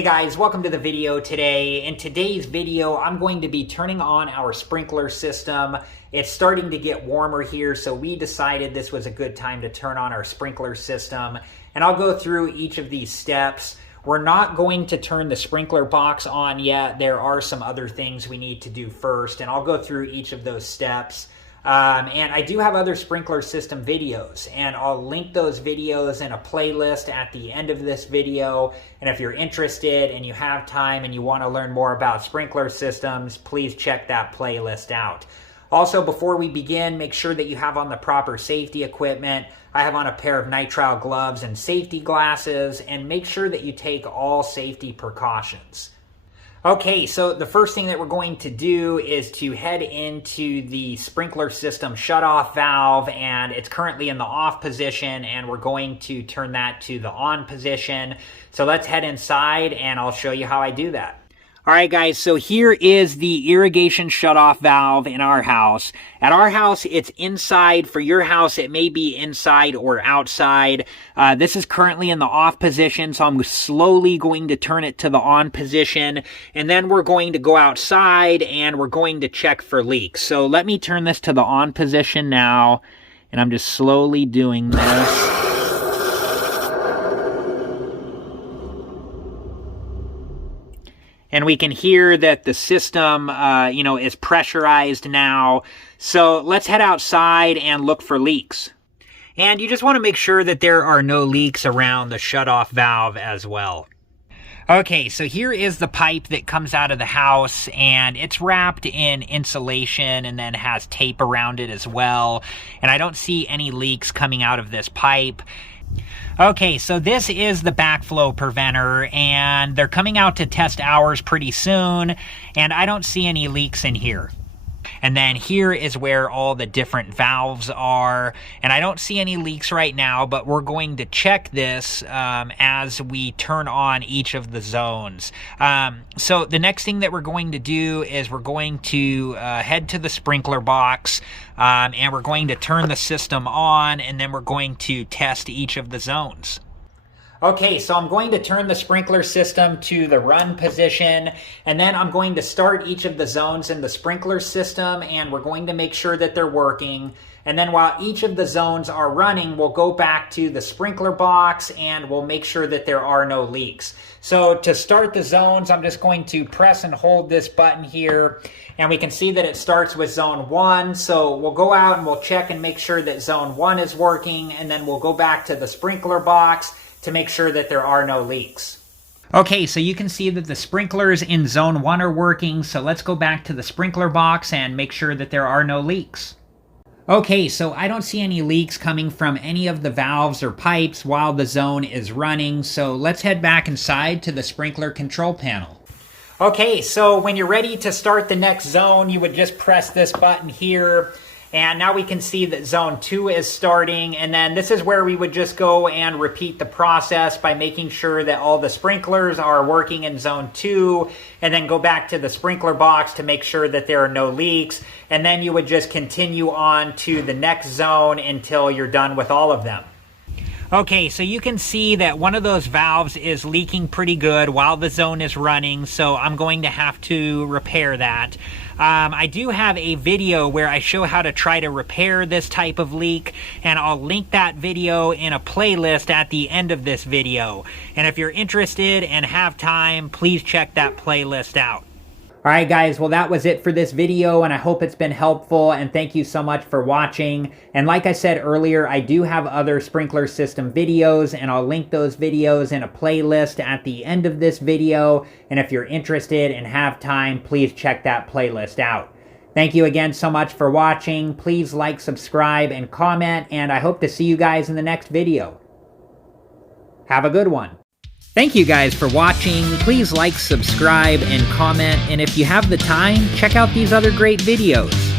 Hey guys, welcome to the video today. In today's video, I'm going to be turning on our sprinkler system. It's starting to get warmer here, so we decided this was a good time to turn on our sprinkler system. And I'll go through each of these steps. We're not going to turn the sprinkler box on yet. There are some other things we need to do first, and I'll go through each of those steps. And I do have other sprinkler system videos, and I'll link those videos in a playlist at the end of this video. And if you're interested and you have time and you want to learn more about sprinkler systems, please check that playlist out. Also, before we begin, make sure that you have on the proper safety equipment. I have on a pair of nitrile gloves and safety glasses, and make sure that you take all safety precautions. Okay, so the first thing that we're going to do is to head into the sprinkler system shutoff valve, and it's currently in the off position, and we're going to turn that to the on position. So let's head inside and I'll show you how I do that. All right, guys, so here is the irrigation shutoff valve in our house. At our house, it's inside. For your house, it may be inside or outside. This is currently in the off position, so I'm slowly going to turn it to the on position. And then we're going to go outside and we're going to check for leaks. So let me turn this to the on position now, and I'm just slowly doing this. And we can hear that the system, is pressurized now. So let's head outside and look for leaks. And you just want to make sure that there are no leaks around the shutoff valve as well. Okay, so here is the pipe that comes out of the house, and it's wrapped in insulation and then has tape around it as well. And I don't see any leaks coming out of this pipe. Okay, so this is the Backflow Preventer, and they're coming out to test ours pretty soon, and I don't see any leaks in here. And then here is where all the different valves are, and I don't see any leaks right now, but we're going to check this as we turn on each of the zones. So the next thing that we're going to do is we're going to head to the sprinkler box, and we're going to turn the system on, and then we're going to test each of the zones. Okay, so I'm going to turn the sprinkler system to the run position, and then I'm going to start each of the zones in the sprinkler system, and we're going to make sure that they're working. And then while each of the zones are running, we'll go back to the sprinkler box and we'll make sure that there are no leaks. So to start the zones, I'm just going to press and hold this button here, and we can see that it starts with zone 1. So we'll go out and we'll check and make sure that zone 1 is working, and then we'll go back to the sprinkler box to make sure that there are no leaks. Okay, so you can see that the sprinklers in zone 1 are working, so let's go back to the sprinkler box and make sure that there are no leaks. Okay, so I don't see any leaks coming from any of the valves or pipes while the zone is running, so let's head back inside to the sprinkler control panel. Okay, so when you're ready to start the next zone, you would just press this button here. And now we can see that zone 2 is starting, and then this is where we would just go and repeat the process by making sure that all the sprinklers are working in zone 2, and then go back to the sprinkler box to make sure that there are no leaks, and then you would just continue on to the next zone until you're done with all of them. Okay, so you can see that one of those valves is leaking pretty good while the zone is running, so I'm going to have to repair that. I do have a video where I show how to try to repair this type of leak, and I'll link that video in a playlist at the end of this video. And if you're interested and have time, please check that playlist out. All right, guys, well, that was it for this video, and I hope it's been helpful, and thank you so much for watching. And like I said earlier, I do have other sprinkler system videos, and I'll link those videos in a playlist at the end of this video. And if you're interested and have time, please check that playlist out. Thank you again so much for watching. Please like, subscribe, and comment, and I hope to see you guys in the next video. Have a good one. Thank you guys for watching. Please like, subscribe, and comment, and if you have the time, check out these other great videos.